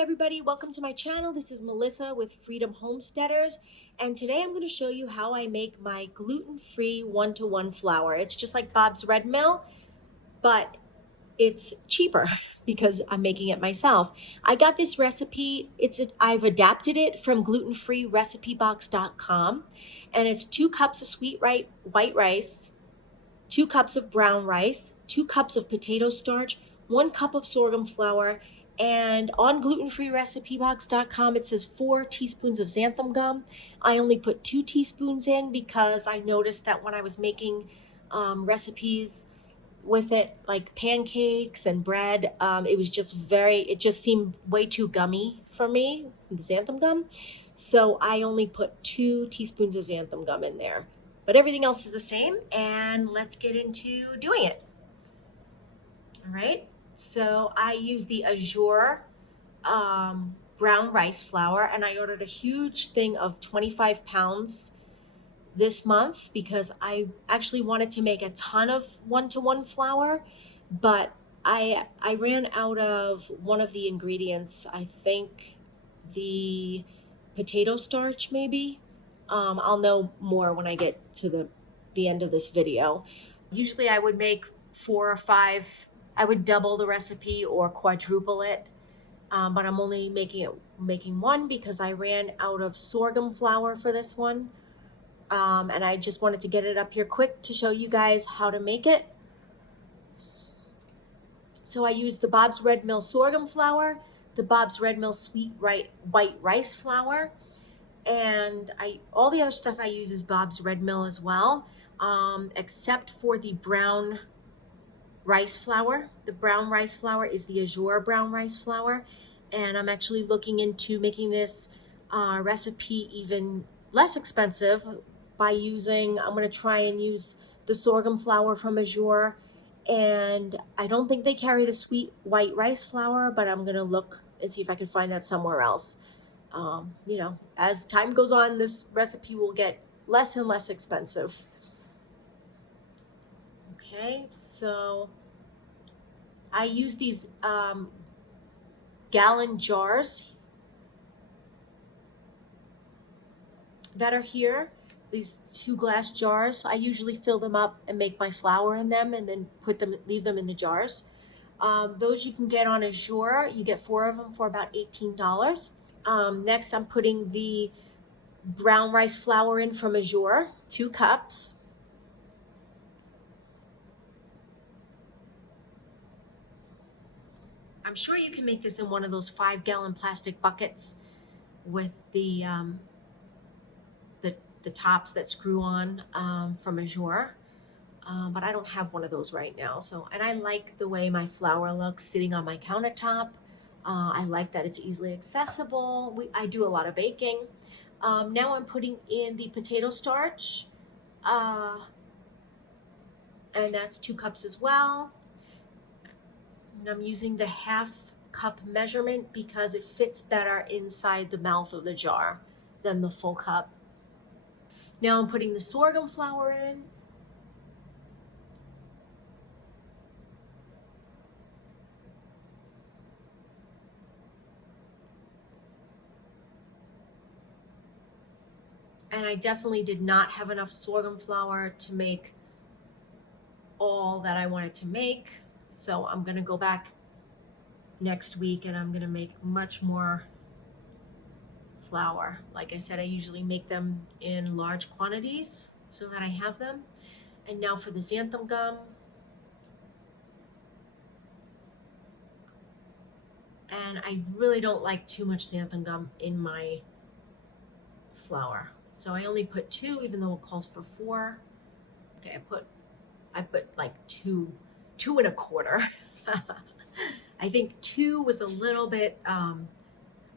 everybody, welcome to my channel. This is Melissa with Freedom Homesteaders, and today I'm going to show you how I make my gluten-free one-to-one flour. It's just like Bob's Red Mill, but it's cheaper because I'm making it myself. I got this recipe, I've adapted it from glutenfreerecipebox.com, and it's 2 cups of white rice, 2 cups of brown rice, 2 cups of potato starch, 1 cup of sorghum flour, and on glutenfreerecipebox.com it says 4 teaspoons of xanthan gum. I only put 2 teaspoons in because I noticed that when I was making recipes with it, like pancakes and bread, it just seemed way too gummy for me, the xanthan gum. So I only put 2 teaspoons of xanthan gum in there. But everything else is the same, and let's get into doing it. All right, so I use the Azure brown rice flour, and I ordered a huge thing of 25 pounds this month because I actually wanted to make a ton of one-to-one flour, but I ran out of one of the ingredients. I think the potato starch, maybe. I'll know more when I get to the end of this video. Usually I would make 4 or 5. I would double the recipe or quadruple it, but I'm only making one because I ran out of sorghum flour for this one. And I just wanted to get it up here quick to show you guys how to make it. So I used the Bob's Red Mill sorghum flour, the Bob's Red Mill white rice flour, and all the other stuff I use is Bob's Red Mill as well, except for the brown rice flour. The brown rice flour is the Azure brown rice flour, and I'm actually looking into making this recipe even less expensive by I'm going to try and use the sorghum flour from Azure, and I don't think they carry the sweet white rice flour, but I'm going to look and see if I can find that somewhere else. As time goes on, this recipe will get less and less expensive. Okay, so I use these gallon jars that are here, these 2 glass jars. I usually fill them up and make my flour in them and then leave them in the jars. Those you can get on Azure. You get 4 of them for about $18. Next, I'm putting the brown rice flour in from Azure, 2 cups. I'm sure you can make this in one of those 5-gallon plastic buckets with the tops that screw on from Azure, but I don't have one of those right now. And I like the way my flour looks sitting on my countertop. I like that it's easily accessible. I do a lot of baking. Now I'm putting in the potato starch, and that's 2 cups as well. And I'm using the 1/2 cup measurement because it fits better inside the mouth of the jar than the full cup. Now I'm putting the sorghum flour in. And I definitely did not have enough sorghum flour to make all that I wanted to make. So I'm going to go back next week and I'm going to make much more flour. Like I said, I usually make them in large quantities so that I have them. And now for the xanthan gum. And I really don't like too much xanthan gum in my flour. So I only put 2, even though it calls for 4. Okay, I put like 2 and a quarter. I think 2 was a little bit,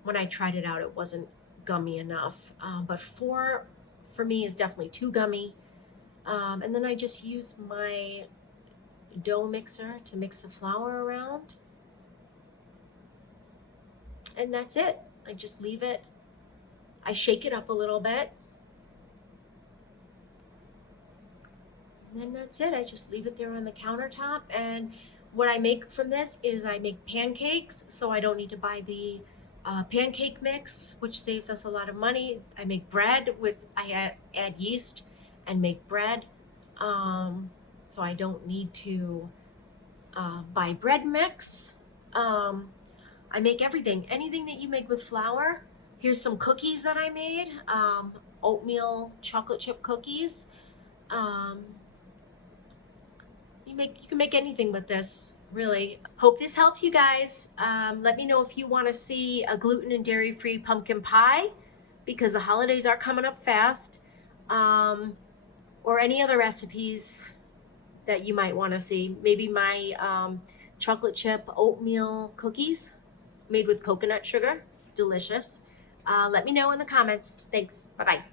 when I tried it out, it wasn't gummy enough. But 4 for me is definitely too gummy. And then I just use my dough mixer to mix the flour around. And that's it. I just leave it. I shake it up a little bit. And then that's it. I just leave it there on the countertop. And what I make from this is I make pancakes, so I don't need to buy the pancake mix, which saves us a lot of money. I make bread with, add yeast and make bread. So I don't need to buy bread mix. I make everything, anything that you make with flour. Here's some cookies that I made, oatmeal chocolate chip cookies. Um, you can make anything with this, really. Hope this helps you guys. Let me know if you want to see a gluten and dairy-free pumpkin pie, because the holidays are coming up fast, or any other recipes that you might want to see. Maybe my chocolate chip oatmeal cookies made with coconut sugar, delicious. Let me know in the comments. Thanks. Bye-bye.